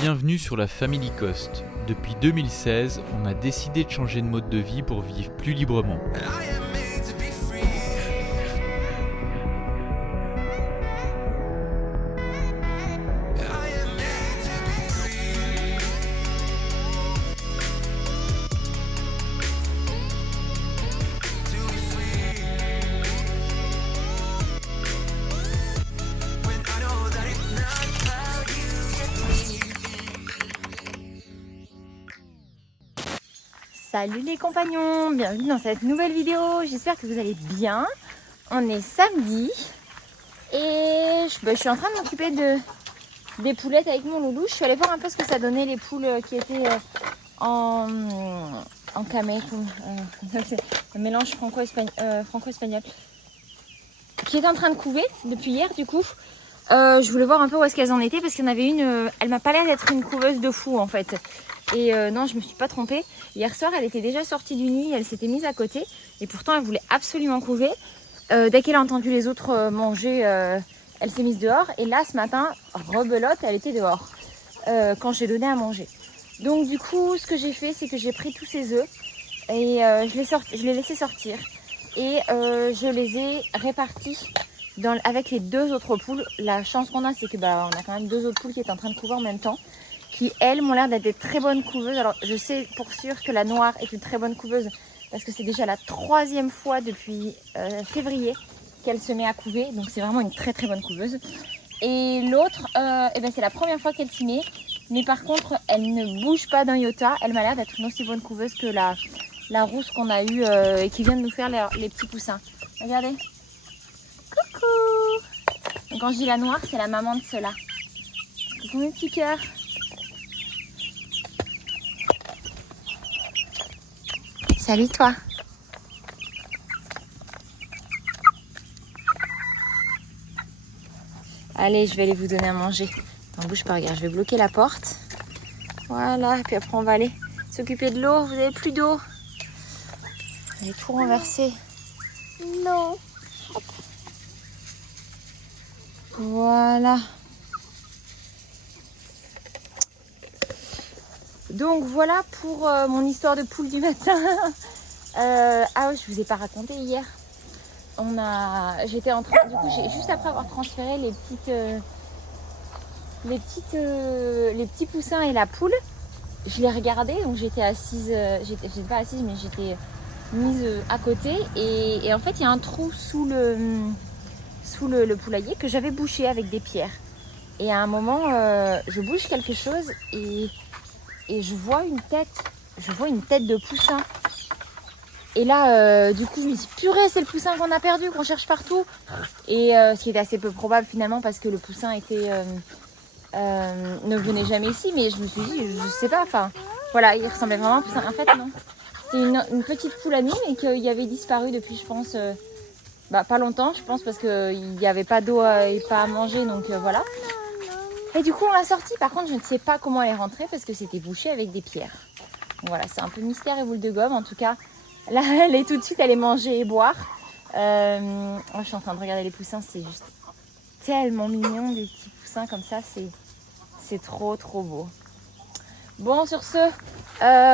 Bienvenue sur la Family Coast. Depuis 2016, on a décidé de changer de mode de vie pour vivre plus librement. Salut les compagnons, bienvenue dans cette nouvelle vidéo, j'espère que vous allez bien. On est samedi et je suis en train de m'occuper des poulettes avec mon loulou. Je suis allée voir un peu ce que ça donnait les poules qui étaient en camé, un mélange franco-espagnol, qui était en train de couver depuis hier du coup. Je voulais voir un peu où est-ce qu'elles en étaient parce qu'il y en avait une, elle m'a pas l'air d'être une couveuse de fou en fait. Et non, je me suis pas trompée. Hier soir, elle était déjà sortie du nid, elle s'était mise à côté. Et pourtant, elle voulait absolument couver. Dès qu'elle a entendu les autres manger, elle s'est mise dehors. Et là, ce matin, rebelote, elle était dehors quand j'ai donné à manger. Donc du coup, ce que j'ai fait, c'est que j'ai pris tous ses œufs et je les laissé sortir. Et je les ai répartis avec les deux autres poules. La chance qu'on a, c'est que on a quand même deux autres poules qui étaient en train de couver en même temps, qui elles m'ont l'air d'être des très bonnes couveuses. Alors je sais pour sûr que la noire est une très bonne couveuse parce que c'est déjà la 3e fois depuis février qu'elle se met à couver, donc c'est vraiment une très très bonne couveuse. Et l'autre, c'est la première fois qu'elle s'y met, mais par contre elle ne bouge pas d'un iota. Elle m'a l'air d'être une aussi bonne couveuse que la rousse qu'on a eue et qui vient de nous faire les petits poussins. Regardez, coucou. Donc quand je dis la noire, c'est la maman de ceux-là. Coucou mes petits cœurs. Salut toi. Allez, je vais aller vous donner à manger. Attends, bouge pas, regarde, je vais bloquer la porte. Voilà, et puis après on va aller s'occuper de l'eau. Vous avez plus d'eau? Vous avez tout renversé. Non. Hop. Voilà. Donc voilà pour mon histoire de poule du matin. Ah oui, je vous ai pas raconté hier. J'étais en train, du coup, juste après avoir transféré les petits poussins et la poule, je les regardais. Donc j'étais assise, j'étais pas assise, mais j'étais mise à côté. Et en fait, il y a un trou sous le poulailler que j'avais bouché avec des pierres. Et à un moment, je bouge quelque chose et je vois une tête de poussin. Et là, du coup, je me dis, purée, c'est le poussin qu'on a perdu, qu'on cherche partout. Et ce qui était assez peu probable finalement, parce que le poussin ne venait jamais ici. Mais je me suis dit, je sais pas, enfin, voilà, il ressemblait vraiment à un poussin. En fait, non. C'était une petite poule amie, mais qui avait disparu depuis, je pense, pas longtemps, je pense, parce qu'il n'y avait pas d'eau et pas à manger, donc voilà. Et du coup, on l'a sortie. Par contre, je ne sais pas comment elle est rentrée, parce que c'était bouché avec des pierres. Donc, voilà, c'est un peu mystère et boule de gomme. En tout cas, là, elle est tout de suite allée manger et boire. Moi, je suis en train de regarder les poussins. C'est juste tellement mignon, des petits poussins comme ça. C'est trop, trop beau. Bon, sur ce,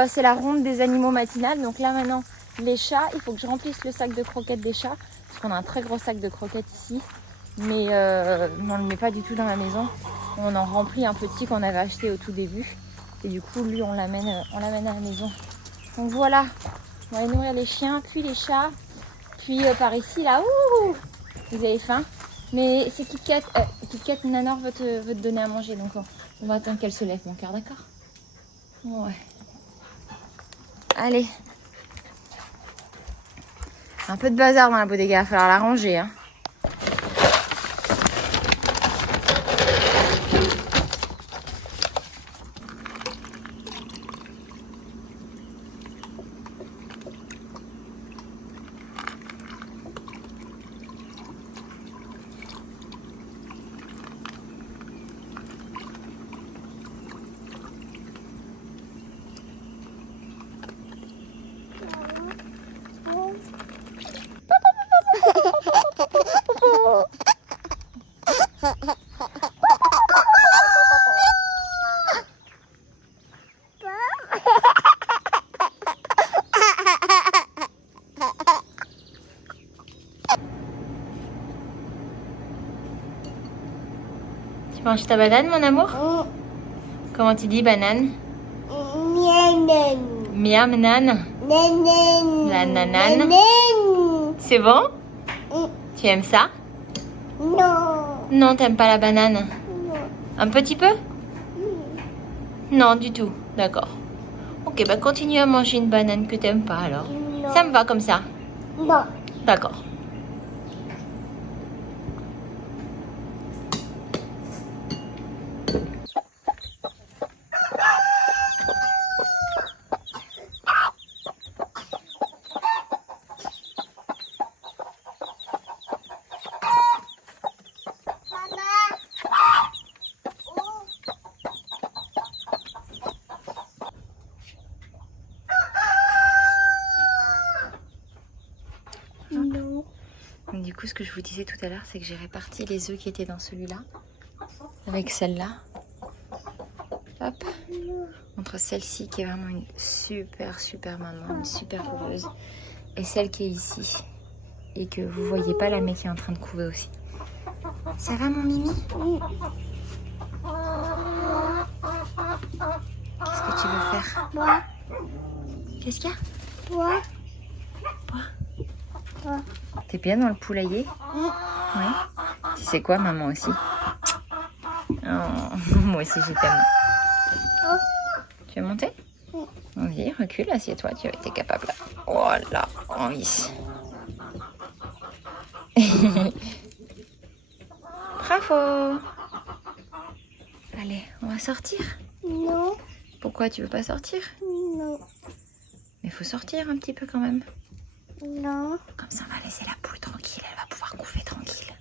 c'est la ronde des animaux matinales. Donc là, maintenant, les chats, il faut que je remplisse le sac de croquettes des chats. Parce qu'on a un très gros sac de croquettes ici. Mais on ne le met pas du tout dans la maison. On en remplit un petit qu'on avait acheté au tout début. Et du coup, lui, on l'amène à la maison. Donc voilà. On va aller nourrir les chiens, puis les chats, puis par ici, là, ouh, vous avez faim. Mais c'est KitKat, Nanor veut te donner à manger, donc on va attendre qu'elle se lève, mon cœur, d'accord? Ouais. Allez. Un peu de bazar dans la bodega, il va falloir la ranger, hein. manges ta banane, mon amour? Comment tu dis banane? Miam nan. La nanane. C'est bon? Tu aimes ça? Non. Non, t'aimes pas la banane? Non. Un petit peu? Non, du tout. D'accord. Ok, bah continue à manger une banane que t'aimes pas alors. Non. Ça me va comme ça. Non. D'accord. Non. Donc, du coup, ce que je vous disais tout à l'heure, c'est que j'ai réparti les œufs qui étaient dans celui-là avec celle-là. Hop. Entre celle-ci qui est vraiment une super maman, une super couveuse, et celle qui est ici et que vous voyez pas là mais qui est en train de couver aussi. Ça va mon Mimi? Qu'est-ce que tu veux faire? Moi. Qu'est-ce qu'il y a? Moi. T'es bien dans le poulailler? Ouais. Tu sais quoi, maman aussi? Oh, moi aussi, je t'aime. Tu veux monter? Vas-y, recule, assieds-toi, tu as été capable. Voilà, oh oui. Bravo! Allez, on va sortir? Non. Pourquoi tu veux pas sortir? Non. Mais il faut sortir un petit peu quand même. Non. Comme ça, on va laisser la poule tranquille, elle va pouvoir couver tranquille.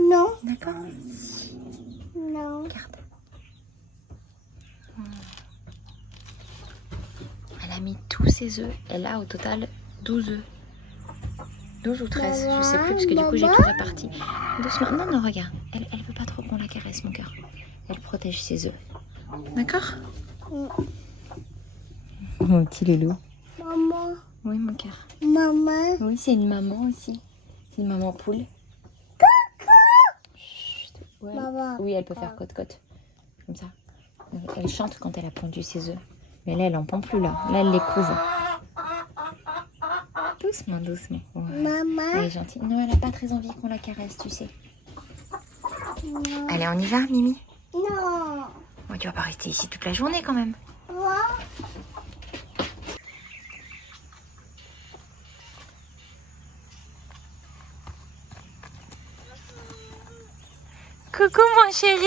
Non. D'accord? Non. Regarde. Elle a mis tous ses œufs. Elle a au total 12 œufs. 12 ou 13, je sais plus, parce que du coup j'ai tout réparti. Doucement. Non, non, regarde. Elle veut pas trop qu'on la caresse, mon cœur. Elle protège ses œufs. D'accord? Mon petit loulou. Maman. Oui, mon cœur. Maman. Oui, c'est une maman aussi. C'est une maman poule. Chut. Ouais. Maman. Oui, elle peut faire côte-côte. Comme ça. Elle chante quand elle a pondu ses œufs. Mais là, elle en pond plus là. Là, elle les couve. Doucement, doucement. Ouais. Maman. Elle est gentille. Non, elle n'a pas très envie qu'on la caresse, tu sais. Non. Allez, on y va, Mimi? Non. Ouais, tu vas pas rester ici toute la journée quand même. Moi. Coucou, mon chéri.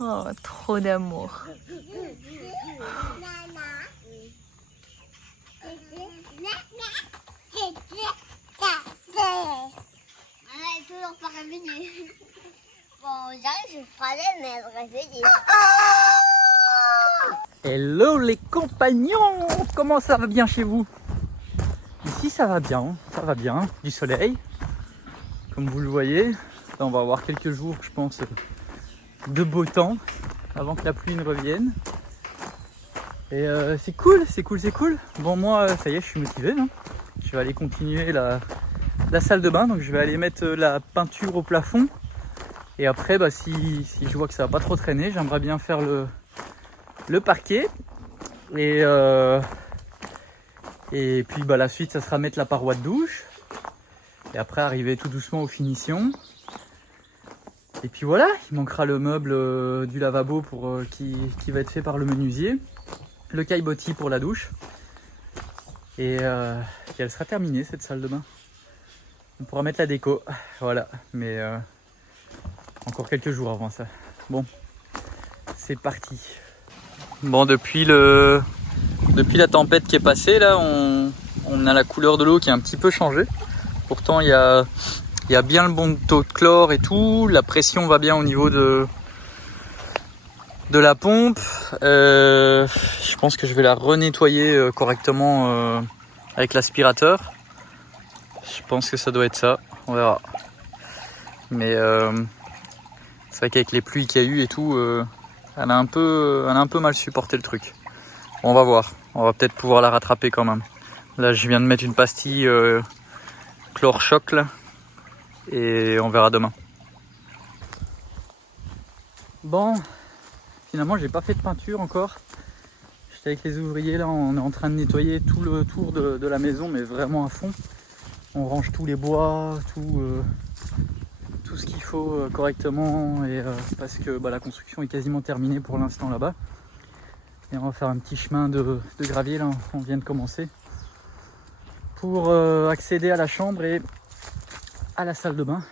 Oh, trop d'amour. Elle est toujours pas réveillée. Bon, j'arrive, je ferai mais elle est réveillée. Hello les compagnons! Comment ça va bien chez vous? Ici ça va bien, du soleil, comme vous le voyez. Là, on va avoir quelques jours, je pense, de beau temps avant que la pluie ne revienne. Et c'est cool. Bon, moi, ça y est, je suis motivé, hein. Je vais aller continuer la salle de bain, donc je vais aller mettre la peinture au plafond. Et après, bah, si je vois que ça va pas trop traîner, j'aimerais bien faire le parquet. Et puis bah, la suite, ça sera mettre la paroi de douche. Et après, arriver tout doucement aux finitions. Et puis voilà, il manquera le meuble du lavabo qui va être fait par le menuisier. Le caillebotis pour la douche. Et elle sera terminée, cette salle de bain. On pourra mettre la déco. Voilà, mais encore quelques jours avant ça. Bon, c'est parti. Bon, depuis la tempête qui est passée, là, on a la couleur de l'eau qui a un petit peu changé. Pourtant, il y a bien le bon taux de chlore et tout. La pression va bien au niveau de la pompe. Je pense que je vais la renettoyer correctement avec l'aspirateur. Je pense que ça doit être ça. On verra. Mais c'est vrai qu'avec les pluies qu'il y a eu et tout, elle a un peu mal supporté le truc. On va voir. On va peut-être pouvoir la rattraper quand même. Là, je viens de mettre une pastille chlore-choc là, et on verra demain. Bon, finalement, j'ai pas fait de peinture encore. J'étais avec les ouvriers là, on est en train de nettoyer tout le tour de la maison, mais vraiment à fond. On range tous les bois, tout ce qu'il faut correctement, et parce que la construction est quasiment terminée pour l'instant là-bas. Et on va faire un petit chemin de gravier là, on vient de commencer, pour accéder à la chambre et à la salle de bain.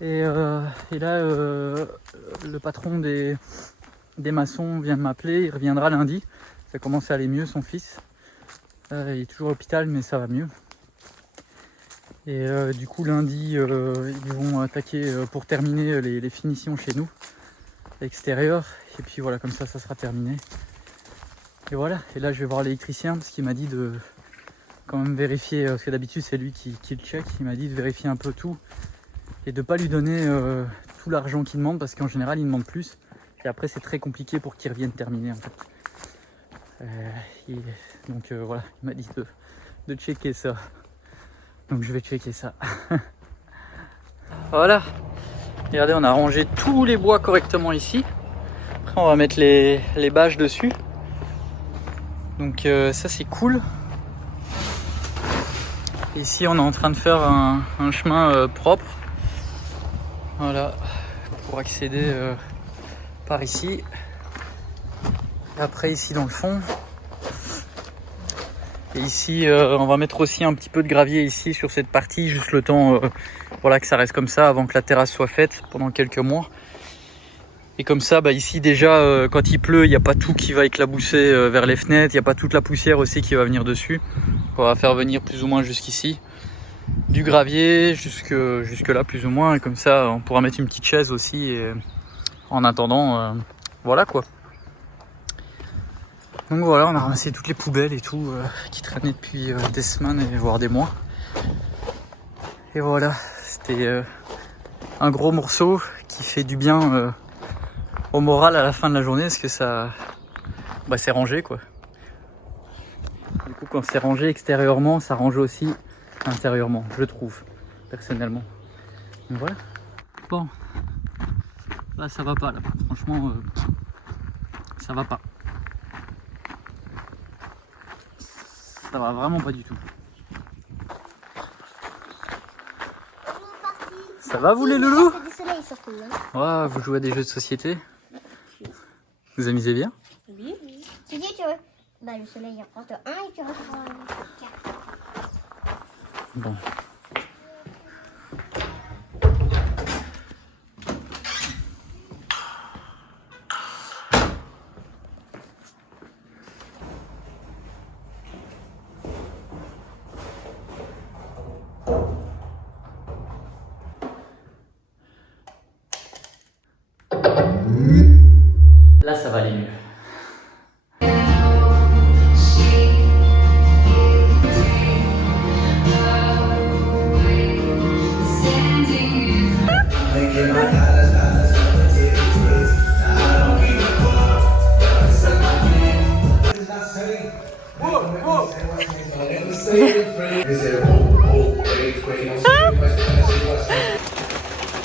Et là, le patron des maçons vient de m'appeler, il reviendra lundi. Ça commence à aller mieux, son fils. Il est toujours à l'hôpital, mais ça va mieux. Et du coup, lundi, ils vont attaquer pour terminer les finitions chez nous, extérieur. Et puis voilà, comme ça sera terminé. Et voilà, et là je vais voir l'électricien parce qu'il m'a dit de quand même vérifier, parce que d'habitude c'est lui qui le check. Il m'a dit de vérifier un peu tout et de pas lui donner tout l'argent qu'il demande, parce qu'en général il demande plus. Et après c'est très compliqué pour qu'il revienne terminer en fait. Donc voilà, il m'a dit de checker ça. Donc je vais checker ça. Voilà. Regardez, on a rangé tous les bois correctement ici. Après on va mettre les bâches dessus. Donc ça c'est cool. Ici on est en train de faire un chemin propre. Voilà. Pour accéder par ici. Et après ici dans le fond. Et ici on va mettre aussi un petit peu de gravier ici sur cette partie, juste le temps voilà, que ça reste comme ça avant que la terrasse soit faite pendant quelques mois. Et comme ça, ici déjà quand il pleut, il n'y a pas tout qui va éclabousser vers les fenêtres, il n'y a pas toute la poussière aussi qui va venir dessus. On va faire venir plus ou moins jusqu'ici du gravier jusque là plus ou moins, et comme ça on pourra mettre une petite chaise aussi, et en attendant voilà quoi. Donc voilà, on a ramassé toutes les poubelles et tout qui traînaient depuis des semaines et voire des mois. Et voilà, c'était un gros morceau qui fait du bien au moral à la fin de la journée, parce que ça c'est rangé quoi. Du coup quand c'est rangé extérieurement, ça range aussi intérieurement, je trouve, personnellement. Donc voilà. Bon, là ça va pas là, franchement ça va pas. Ça va vraiment pas du tout. Ça va vous les loulous? Ouais, vous jouez à des jeux de société? Vous amusez bien? Oui. Tu dis tu veux. Le soleil il rapporte 1 et tu reprends 4. Bon. Là, ça va aller mieux.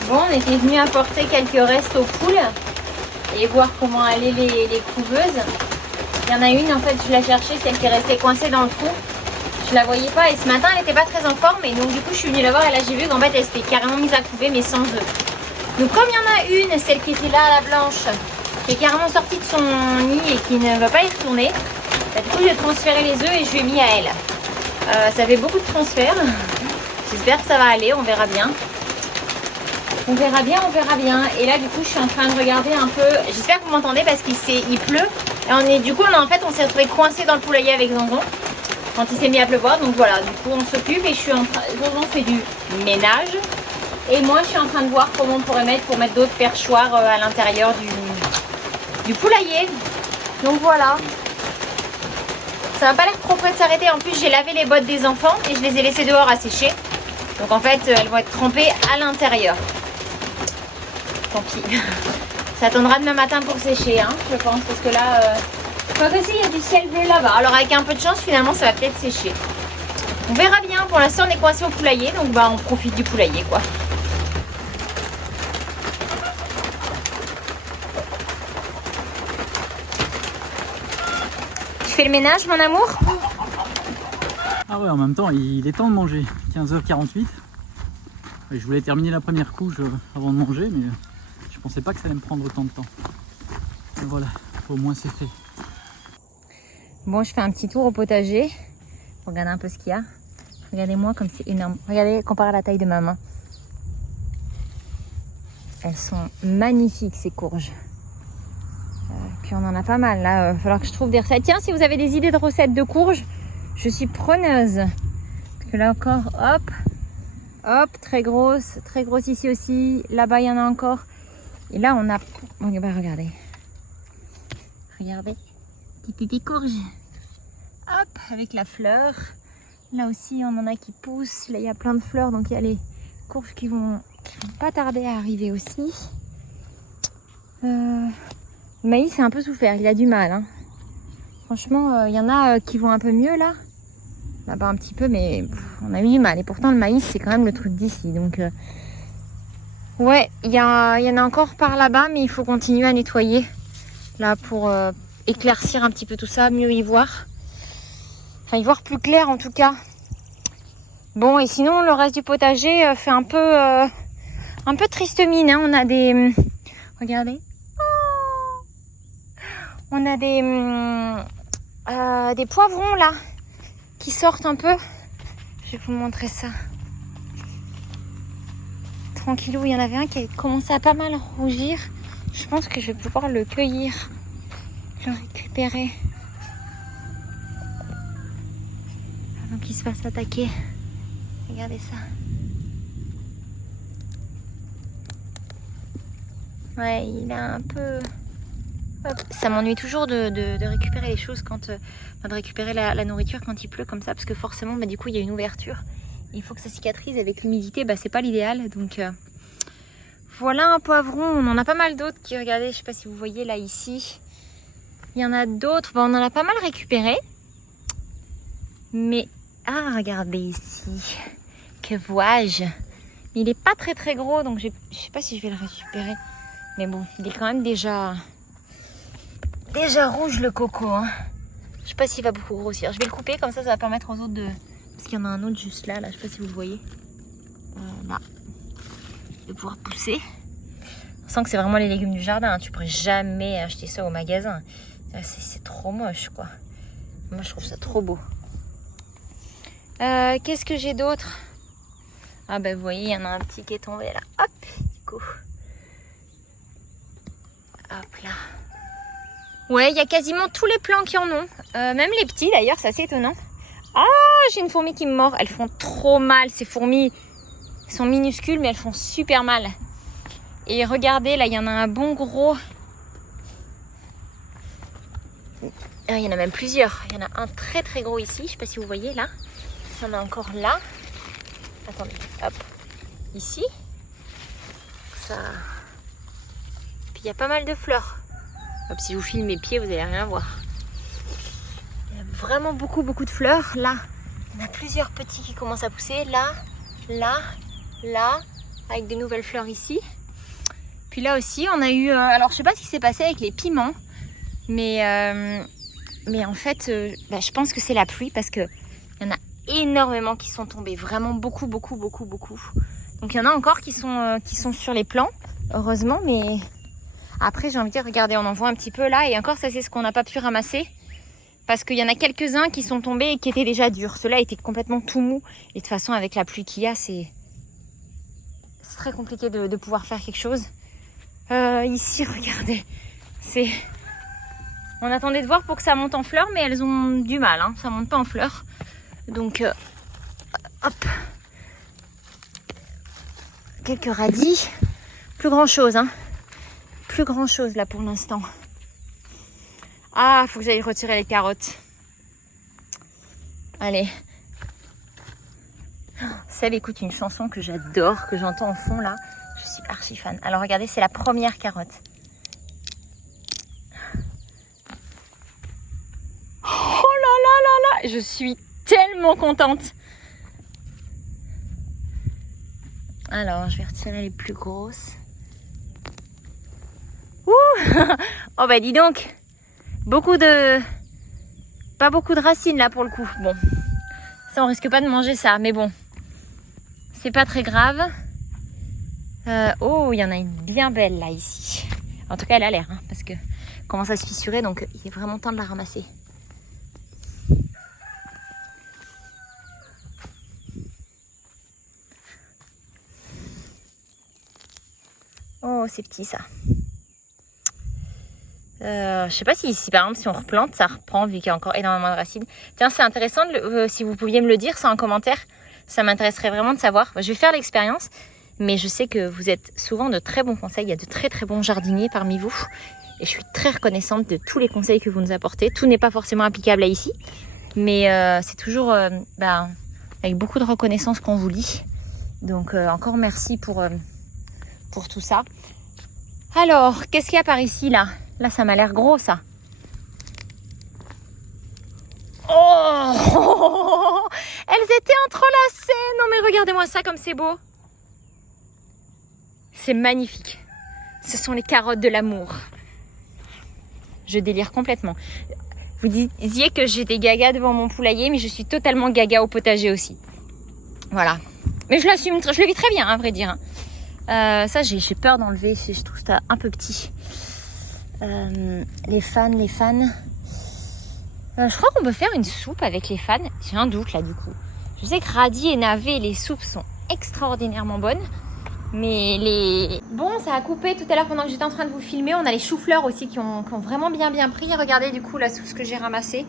Bon, on était venu apporter quelques restes aux poules et voir comment allaient les couveuses. Il y en a une, en fait, je la cherchais, celle qui est restée coincée dans le trou. Je la voyais pas, et ce matin, elle n'était pas très en forme, et donc du coup, je suis venue la voir, et là, j'ai vu qu'en fait, elle s'était carrément mise à couver, mais sans œufs. Donc comme il y en a une, celle qui était là, la blanche, qui est carrément sortie de son nid et qui ne va pas y retourner, du coup, j'ai transféré les œufs et je lui ai mis à elle. Ça fait beaucoup de transferts. J'espère que ça va aller, on verra bien. On verra bien, on verra bien. Et là, du coup, je suis en train de regarder un peu. J'espère que vous m'entendez parce qu'il pleut. Et du coup, on s'est retrouvé coincé dans le poulailler avec Zanzon quand il s'est mis à pleuvoir. Donc voilà, du coup, on s'occupe et Zanzon fait du ménage. Et moi, je suis en train de voir comment on pourrait mettre pour mettre d'autres perchoirs à l'intérieur du poulailler. Donc voilà. Ça n'a pas l'air trop près de s'arrêter. En plus, j'ai lavé les bottes des enfants et je les ai laissées dehors à sécher. Donc en fait, elles vont être trempées à l'intérieur. Tant pis. Ça attendra demain matin pour sécher, hein, je pense. Parce que là, Quoi que si, il y a du ciel bleu là-bas. Alors avec un peu de chance, finalement, ça va peut-être sécher. On verra bien. Pour l'instant, on est coincé au poulailler, donc bah on profite du poulailler, quoi. Tu fais le ménage, mon amour? Ah ouais, en même temps, il est temps de manger. 15h48. Et je voulais terminer la première couche avant de manger, mais je pensais pas que ça allait me prendre autant de temps. Et voilà, au moins c'est fait. Bon, je fais un petit tour au potager. Regardez un peu ce qu'il y a. Regardez-moi comme c'est énorme. Regardez, comparé à la taille de ma main. Elles sont magnifiques, ces courges. Puis on en a pas mal là. Il va falloir que je trouve des recettes. Tiens, si vous avez des idées de recettes de courges, je suis preneuse. Parce que là encore, hop, hop, très grosse ici aussi. Là-bas, il y en a encore. Et là, on a... Bon, bah, regardez. Regardez. Des courges. Hop, avec la fleur. Là aussi, on en a qui poussent. Là, il y a plein de fleurs. Donc, il y a les courges qui vont pas tarder à arriver aussi. Le maïs, c'est un peu souffert. Il a du mal. Hein. Franchement, il y en a qui vont un peu mieux là. Là-bas un petit peu, mais on a eu du mal. Et pourtant, le maïs, c'est quand même le truc d'ici. Donc, ouais, il y en a encore par là-bas, mais il faut continuer à nettoyer. Là, pour éclaircir un petit peu tout ça, mieux y voir. Enfin, y voir plus clair en tout cas. Bon, et sinon, le reste du potager fait un peu triste mine. Hein. On a des... Regardez. Oh, on a des poivrons là qui sortent un peu. Je vais vous montrer ça. Tranquillou, il y en avait un qui a commencé à pas mal rougir. Je pense que je vais pouvoir le cueillir, le récupérer. Avant qu'il se fasse attaquer. Regardez ça. Ouais, il a un peu... Hop. Ça m'ennuie toujours de récupérer les choses quand... de récupérer la nourriture quand il pleut comme ça. Parce que forcément, bah, du coup, il y a une ouverture. Il faut que ça cicatrise avec l'humidité. Bah, c'est pas l'idéal. Donc, voilà un poivron. On en a pas mal d'autres qui, regardez, je sais pas si vous voyez là, ici. Il y en a d'autres. Bah, on en a pas mal récupéré. Mais... Ah, regardez ici. Que vois-je? Il est pas très gros. Donc, je sais pas si je vais le récupérer. Mais bon, il est quand même déjà rouge le coco. Hein. Je sais pas s'il va beaucoup grossir. Je vais le couper, comme ça va permettre aux autres de... Parce qu'il y en a un autre juste là, je sais pas si vous le voyez. Là. De pouvoir pousser. On sent que c'est vraiment les légumes du jardin. Hein. Tu pourrais jamais acheter ça au magasin. C'est trop moche, quoi. Moi, je trouve ça trop beau. Qu'est-ce que j'ai d'autre? Ah ben, vous voyez, il y en a un petit qui est tombé là. Hop, du coup. Hop là. Ouais, il y a quasiment tous les plants qui en ont. Même les petits d'ailleurs, c'est assez étonnant. Ah, j'ai une fourmi qui me mord. Elles font trop mal, ces fourmis. Elles sont minuscules, mais elles font super mal. Et regardez, là, il y en a un bon gros. Il y en a même plusieurs. Il y en a un très gros ici. Je sais pas si vous voyez là. Il y en a encore là. Attendez, hop. Ici. Ça... Il y a pas mal de fleurs. Hop, si je vous filme mes pieds, vous n'allez rien voir. Il y a vraiment beaucoup de fleurs. Là, il y en a plusieurs petits qui commencent à pousser. Là, là, avec des nouvelles fleurs ici. Puis là aussi, on a eu... alors, je sais pas ce qui s'est passé avec les piments. Mais en fait, je pense que c'est la pluie parce qu'il y en a énormément qui sont tombés. Vraiment beaucoup. Donc, il y en a encore qui sont sur les plants, heureusement, mais... Après, j'ai envie de dire, regardez, on en voit un petit peu là. Et encore, ça, c'est ce qu'on n'a pas pu ramasser. Parce qu'il y en a quelques-uns qui sont tombés et qui étaient déjà durs. Ceux-là étaient complètement tout mous. Et de toute façon, avec la pluie qu'il y a, c'est très compliqué de pouvoir faire quelque chose. Ici, regardez. On attendait de voir pour que ça monte en fleurs, mais elles ont du mal. Hein. Ça monte pas en fleurs. Donc, hop. Quelques radis. Plus grand-chose, hein. Plus grand chose là pour l'instant. Ah, faut que j'aille retirer les carottes. Allez. Celle écoute une chanson que j'adore, que j'entends au fond là. Je suis archi fan. Alors regardez, c'est la première carotte. je suis tellement contente. Alors, je vais retirer les plus grosses. Ouh. Oh bah dis donc, pas beaucoup de racines là pour le coup. Bon, ça on risque pas de manger ça, mais bon, c'est pas très grave. Oh, il y en a une bien belle là ici. En tout cas, elle a l'air, hein, parce que commence à se fissurer, donc il est vraiment temps de la ramasser. Oh, c'est petit ça. Je sais pas si par exemple si on replante, ça reprend vu qu'il y a encore énormément de racines. Tiens, c'est intéressant si vous pouviez me le dire, ça en commentaire. Ça m'intéresserait vraiment de savoir. Je vais faire l'expérience, mais je sais que vous êtes souvent de très bons conseils. Il y a de très très bons jardiniers parmi vous. Et je suis très reconnaissante de tous les conseils que vous nous apportez. Tout n'est pas forcément applicable à ici. Mais c'est toujours avec beaucoup de reconnaissance qu'on vous lit. Donc encore merci pour tout ça. Alors, qu'est-ce qu'il y a par ici là? Là, ça m'a l'air gros, ça. Oh, elles étaient entrelacées. Non, mais regardez-moi ça comme c'est beau. C'est magnifique. Ce sont les carottes de l'amour. Je délire complètement. Vous disiez que j'étais gaga devant mon poulailler, mais je suis totalement gaga au potager aussi. Voilà. Mais je l'assume, je le vis très bien, à vrai dire. Ça, j'ai peur d'enlever, je trouve ça un peu petit. Les fans. Je crois qu'on peut faire une soupe avec les fans. J'ai un doute là du coup. Je sais que radis et navets, les soupes sont extraordinairement bonnes. Mais les... Bon, ça a coupé tout à l'heure pendant que j'étais en train de vous filmer. On a les choux-fleurs aussi qui ont vraiment bien pris. Regardez du coup là tout ce que j'ai ramassé.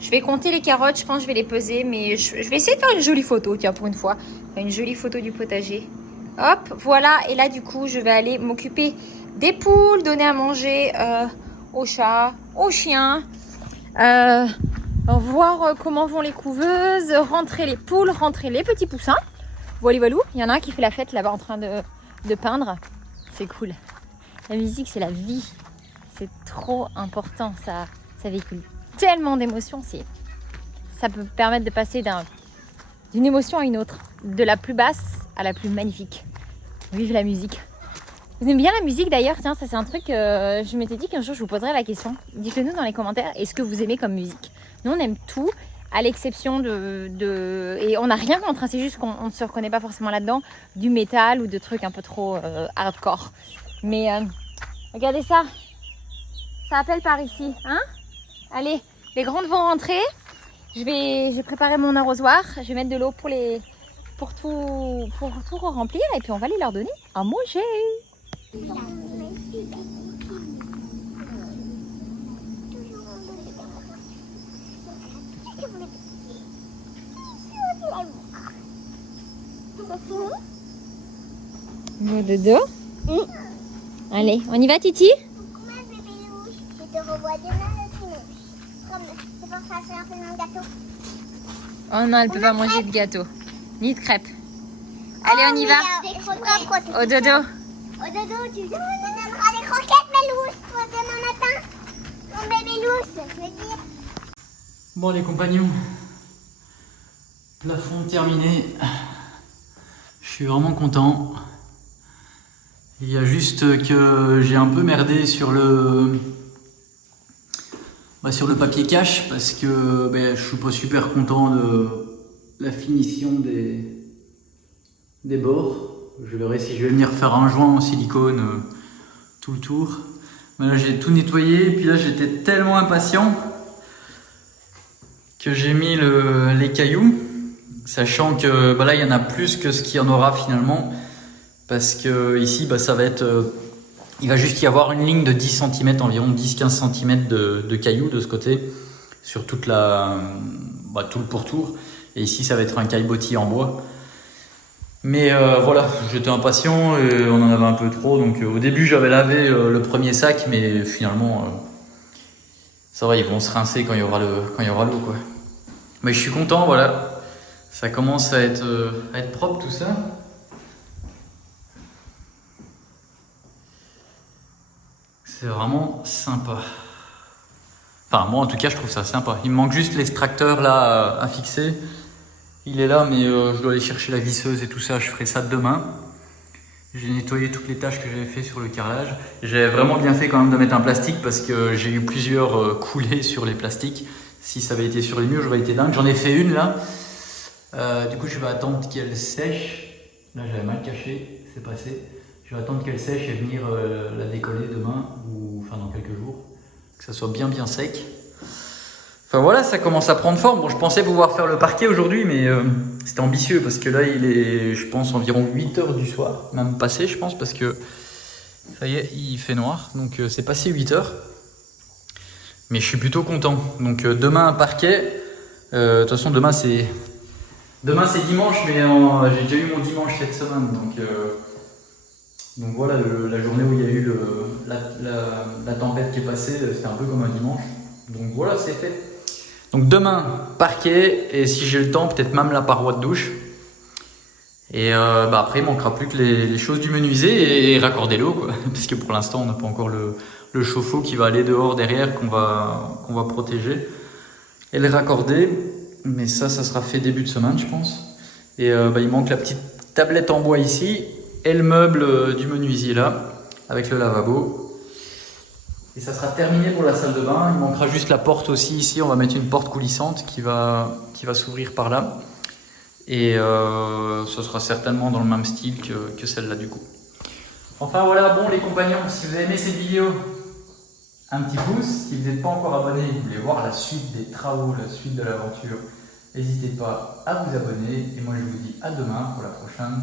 Je vais compter les carottes, je pense que je vais les peser. Mais je vais essayer de faire une jolie photo, tiens, pour une fois. Une jolie photo du potager. Hop, voilà. Et là du coup, je vais aller m'occuper des poules, donner à manger aux chats, aux chiens. Voir comment vont les couveuses, rentrer les poules, rentrer les petits poussins. Voilà, il y en a un qui fait la fête là-bas en train de peindre. C'est cool. La musique, c'est la vie. C'est trop important. Ça véhicule tellement d'émotions. Ça peut permettre de passer d'une émotion à une autre. De la plus basse à la plus magnifique. Vive la musique. Vous aimez bien la musique d'ailleurs? Tiens, ça c'est un truc, je m'étais dit qu'un jour je vous poserais la question. Dites-le nous dans les commentaires, est-ce que vous aimez comme musique? Nous on aime tout, à l'exception et on n'a rien contre, hein, c'est juste qu'on ne se reconnaît pas forcément là-dedans, du métal ou de trucs un peu trop hardcore. Mais regardez ça, ça appelle par ici, hein? Allez, les grandes vont rentrer, j'ai préparé mon arrosoir, je vais mettre de l'eau pour tout remplir et puis on va aller leur donner à manger. Bon dodo. Allez, on y va Titi? Coucou ma bébé louche, je te revois demain le dimanche. C'est pour ça que c'est un peu un gâteau. Oh non, elle peut pas manger de gâteau, ni de crêpes. Allez, on y va. Au dodo. Au dodo, tu me donneras des croquettes, mes louches, pour demain matin. Mon bébé louche, je veux dire. Bon les compagnons, plafond terminé. Je suis vraiment content. Il y a juste que j'ai un peu merdé sur le papier cache parce que je suis pas super content de la finition des bords. Je verrai si je vais venir faire un joint en silicone tout le tour. Mais là j'ai tout nettoyé et puis là j'étais tellement impatient que j'ai mis les cailloux, sachant que là il y en a plus que ce qu'il y en aura finalement, parce que ici ça va être, il va juste y avoir une ligne de 10 cm, environ 10-15 cm de cailloux de ce côté, sur toute tout le pourtour, et ici ça va être un caillebotis en bois. Mais voilà, j'étais impatient et on en avait un peu trop, donc au début j'avais lavé le premier sac, mais finalement ça va, ils vont se rincer quand il y aura l'eau quoi. Mais je suis content, voilà, ça commence à être propre tout ça. C'est vraiment sympa. Enfin, moi en tout cas, je trouve ça sympa. Il me manque juste l'extracteur là à fixer. Il est là, mais je dois aller chercher la visseuse et tout ça. Je ferai ça demain. J'ai nettoyé toutes les tâches que j'avais fait sur le carrelage. J'ai vraiment bien fait quand même de mettre un plastique parce que j'ai eu plusieurs coulées sur les plastiques. Si ça avait été sur les murs, j'aurais été dingue. J'en ai fait une là. Du coup, je vais attendre qu'elle sèche. Là, j'avais mal caché, c'est passé. Je vais attendre qu'elle sèche et venir la décoller demain ou enfin dans quelques jours. Que ça soit bien sec. Enfin voilà, ça commence à prendre forme. Bon, je pensais pouvoir faire le parquet aujourd'hui, mais c'était ambitieux parce que là, il est, je pense, environ 8 h du soir. Même passé, je pense, parce que ça y est, il fait noir. Donc c'est passé 8 h. Mais je suis plutôt content. Donc demain, parquet. De toute façon, demain, c'est dimanche, mais j'ai déjà eu mon dimanche cette semaine. Donc voilà, la journée où il y a eu la tempête qui est passée, c'était un peu comme un dimanche. Donc voilà, c'est fait. Donc demain, parquet, et si j'ai le temps, peut-être même la paroi de douche. Et après, il ne manquera plus que les choses du menuisier et raccorder l'eau, quoi. Parce que pour l'instant, on n'a pas encore le chauffe-eau qui va aller dehors derrière, qu'on va protéger. Et le raccorder, mais ça sera fait début de semaine, je pense. Et il manque la petite tablette en bois ici, et le meuble du menuisier là, avec le lavabo. Et ça sera terminé pour la salle de bain. Il manquera juste la porte aussi ici. On va mettre une porte coulissante qui va s'ouvrir par là. Et ce sera certainement dans le même style que celle-là du coup. Enfin voilà, bon les compagnons, si vous avez aimé cette vidéo, un petit pouce. Si vous n'êtes pas encore abonné et que vous voulez voir la suite des travaux, la suite de l'aventure, n'hésitez pas à vous abonner. Et moi je vous dis à demain pour la prochaine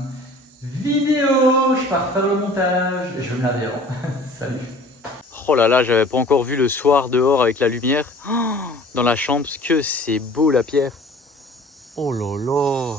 vidéo. Je pars faire le montage et je vais me laver avant. Salut. Oh là là, j'avais pas encore vu le soir dehors avec la lumière. Oh, dans la chambre, ce que c'est beau la pierre. Oh là là.